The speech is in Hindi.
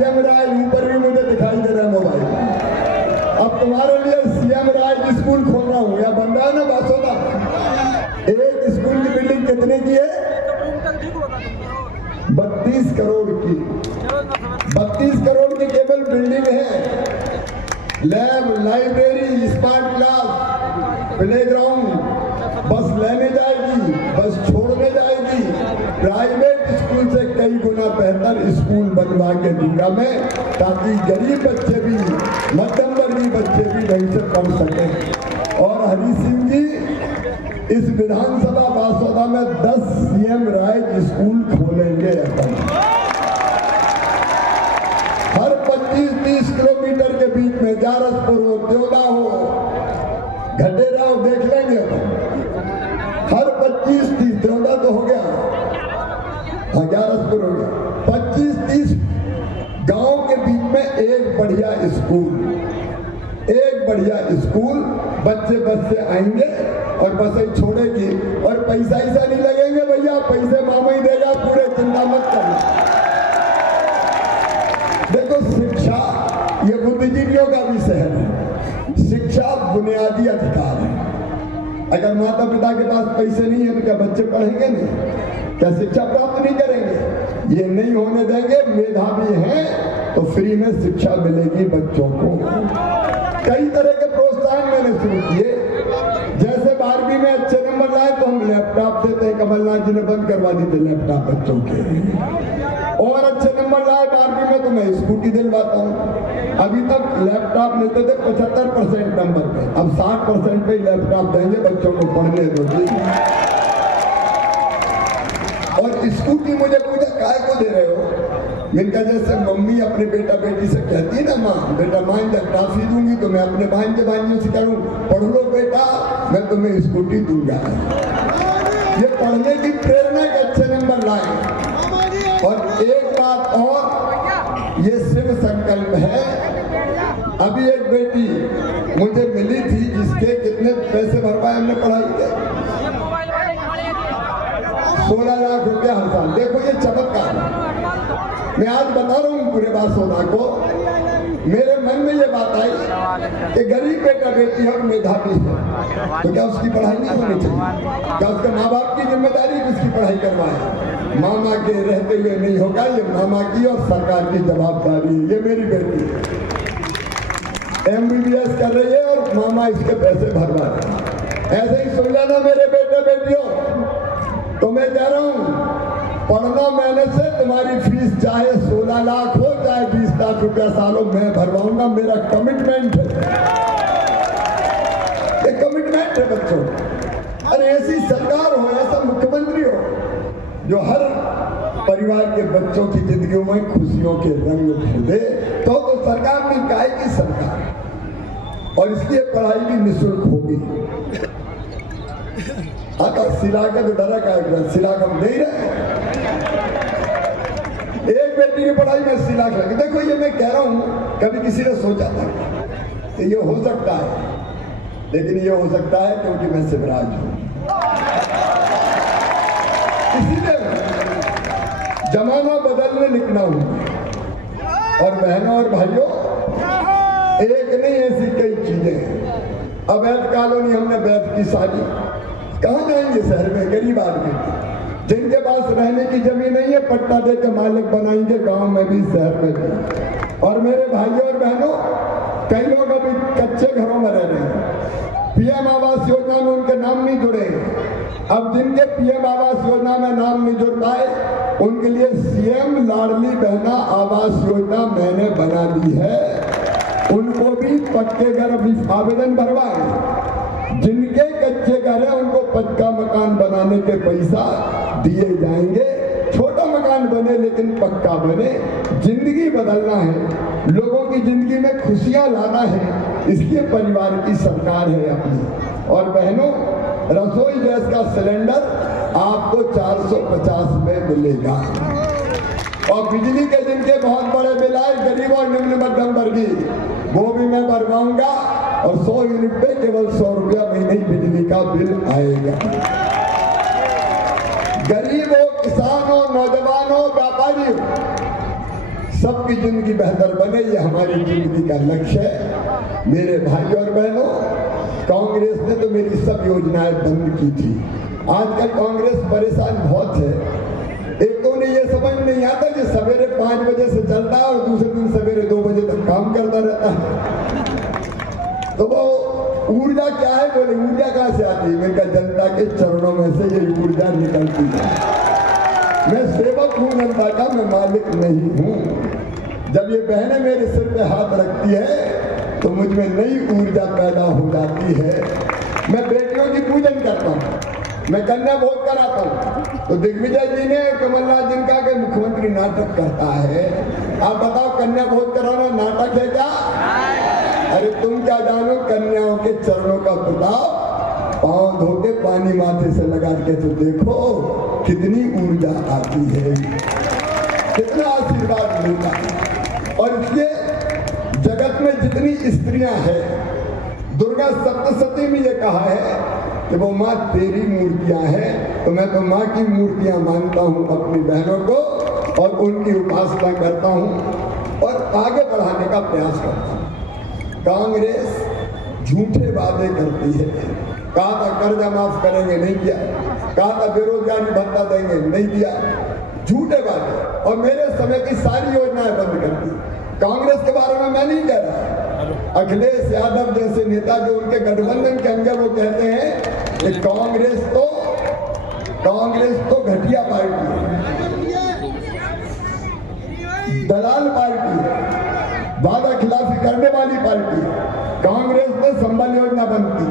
सीएम राय ऊपर भी मुझे दिखाई दे रहा है मोबाइल। अब तुम्हारे लिए सीएम राय स्कूल खोल रहा हूँ, या बन रहा है ना बासोदा। एक स्कूल की बिल्डिंग कितने की है? 32 करोड़ की। 32 करोड़ की केवल बिल्डिंग है। Lab, library, smart class, playground, बस लेने जाएगी, बस छोड़ने जाएगी। प्राइवेट स्कूल से कई गुना बेहतर स्कूल बनवा के दूंगा मैं, ताकि गरीब बच्चे भी, मध्यम वर्गीय बच्चे भी ढंग से पढ़ सकें। और हरी सिंह जी, इस विधानसभा बासोदा में 10 सीएम राय स्कूल खोलेंगे अपन। हर 25-30 किलोमीटर के बीच में, जारसपुर हो, त्योदा हो, घटेरा हो, देख लेंगे अपन। हर 25-30, त्योदा तो हो गया, जारसपुर हो गया, 25-30 गांव के बीच में एक बढ़िया स्कूल, बच्चे बस से आएंगे और बस ही छोड़ेगी, और पैसा ऐसा नहीं लगेंगे भैया, पैसे मामा ही देगा पूरे, चिंता मत करना। देखो, शिक्षा ये बुद्धिजीवियों का विषय है। शिक्षा बुनियादी अधिकार है। अगर माता पिता के पास पैसे नहीं है तो क्या बच्चे पढ़ेंगे नहीं? क्या शिक्षा प्राप्त नहीं करेंगे? ये नहीं होने देंगे। मेधावी हैं तो फ्री में शिक्षा मिलेगी बच्चों को। कई तरह के प्रोत्साहन मैंने शुरू किए। जैसे 12वीं में अच्छे नंबर लाए तो हम लैपटॉप देते हैं। कमलनाथ जी ने बंद करवा दी थी लैपटॉप बच्चों के। और अच्छे नंबर लाए 12वीं में तो मैं स्कूटी दिलवाता हूँ। अभी तक लैपटॉप मिलते थे 75% नंबर पे, अब 60% पे लैपटॉप देंगे बच्चों को, पढ़ने दो जी। और स्कूटी मुझे पूछा काय को दे रहे हो? मैंने कहा जैसे मम्मी अपने बेटा बेटी से कहती है ना, माँ बेटा मान जा टॉफी दूंगी, तो मैं अपने भांजे भांजियों से कहूँ पढ़ लो बेटा, मैं तुम्हें स्कूटी दूंगा। ये पढ़ने की प्रेरणा के अच्छे नंबर लाए। और एक बात और, ये शिव संकल्प है। अभी एक बेटी मुझे मिली थी जिसके कितने पैसे भरवाए हमने पढ़ाई के, 16 लाख रुपया हर साल। देखो ये चमत्कार है। मैं आज बता रहा हूँ पूरे बासोदा को, मेरे मन में ये बात आई कि गरीब बेटा बेटी है और मेधावी है, तो क्या उसकी पढ़ाई नहीं होनी चाहिए? क्या उसके माँ बाप की जिम्मेदारी उसकी पढ़ाई करवाए? मामा के रहते हुए नहीं होगा, ये मामा की और सरकार की जवाबदारी है। ये मेरी बेटी MBBS कर रही है और मामा इसके पैसे भरवा रहे हैं। ऐसे ही सुन लेना मेरे बेटे बेटियों। तो मैं कह रहा हूँ, पढ़ना मैंने से तुम्हारी फीस चाहे 16 लाख हो, चाहे 20 लाख रुपया साल हो, मैं भरवाऊंगा। मेरा कमिटमेंट है, ये कमिटमेंट है बच्चों। अरे ऐसी सरकार हो, ऐसा मुख्यमंत्री हो जो हर परिवार के बच्चों की जिंदगियों में खुशियों के रंग भर दे, तो सरकार में काय की सरकार। और इसलिए पढ़ाई भी निःशुल्क होगी। सिला का तो डरा का, सिला हम दे रहे हैं। एक बेटी की पढ़ाई में सिला कर, देखो ये मैं कह रहा हूं, कभी किसी ने सोचा था कि ये हो सकता है, लेकिन ये हो सकता है क्योंकि मैं शिवराज हूं। इसीलिए जमाना बदलने निकला हूं। और बहनों और भाइयों, एक नहीं ऐसी कई चीजें हैं। अवैध कॉलोनी हमने वैध की शादी, कहाँ जाएंगे? शहर में गरीब आदमी जिनके पास रहने की जमीन नहीं है, पट्टा दे के मालिक बनाएंगे, गांव में भी शहर में भी। और मेरे भाइयों और बहनों, कई लोग अभी कच्चे घरों में रह रहे हैं। पीएम आवास योजना में उनके नाम नहीं जुड़े। अब जिनके पीएम आवास योजना में नाम नहीं जुड़ पाए, उनके लिए सीएम लाडली बहना आवास योजना मैंने बना दी है। उनको भी पक्के घर अभी आवेदन भरवाए। जिनके कच्चे घर है उनको पक्का मकान बनाने के पैसा दिए जाएंगे। छोटा मकान बने लेकिन पक्का बने। जिंदगी बदलना है, लोगों की जिंदगी में खुशियां लाना है, इसलिए परिवार की सरकार है अपनी। और बहनों, रसोई गैस का सिलेंडर आपको 450 में मिलेगा। और बिजली के जिनके बहुत बड़े बिल आए, गरीब और निम्न मध्यम वर्गीय, वो भी मैं भरवाऊंगा। और 100 यूनिट पे केवल 100 रुपया महीने बिजली का बिल आएगा। गरीब हो, किसान हो, नौजवान हो, व्यापारी हो, सबकी जिंदगी बेहतर बने, ये हमारी जिंदगी का लक्ष्य है। मेरे भाई और बहनों, कांग्रेस ने तो मेरी सब योजनाएं बंद की थी। आजकल कांग्रेस परेशान बहुत है। एक तो उन्हें ये समझ नहीं आता कि सवेरे 5 बजे से चलता है और दूसरे दिन सवेरे 2 बजे तक काम करता रहता है। तो वो ऊर्जा क्या है? बोले ऊर्जा कहाँ से आती है? मैं कहा जनता के चरणों में से ये ऊर्जा निकलती है। मैं सेवक हूँ जनता का, मैं मालिक नहीं हूँ। जब ये बहनें मेरे सिर पे हाथ रखती है तो मुझ में नई ऊर्जा पैदा हो जाती है। मैं बेटियों की पूजन करता हूँ, मैं कन्या भोज कराता हूँ। तो दिग्विजय जी ने, कमलनाथ जिनका के मुख्यमंत्री नाटक करता है, आप बताओ कन्या भोज कराना नाटक है क्या? अरे तुम क्या जानो, कन्याओं के चरणों का प्रताप, पांव धो के पानी माथे से लगा के तो देखो कितनी ऊर्जा आती है, कितना आशीर्वाद मिलता है। और इसलिए जगत में जितनी स्त्रियां हैं, दुर्गा सप्तशती में ये कहा है कि वो माँ तेरी मूर्तियां हैं। तो मैं तो माँ की मूर्तियां मानता हूँ अपनी बहनों को, और उनकी उपासना करता हूँ और आगे बढ़ाने का प्रयास करता हूँ। कांग्रेस झूठे वादे करती है। कहा था कर्जा माफ करेंगे, नहीं किया। कहा था बेरोजगारी भत्ता देंगे, नहीं दिया। झूठे वादे, और मेरे समय की सारी योजनाएं बंद कर दी। कांग्रेस के बारे में मैं नहीं कह रहा, अखिलेश यादव जैसे नेता जो उनके गठबंधन के अंदर, वो कहते हैं कि कांग्रेस तो घटिया पार्टी है, दलाल पार्टी है, वादा खिलाफी करने वाली पार्टी है। कांग्रेस ने संबल योजना बंद की।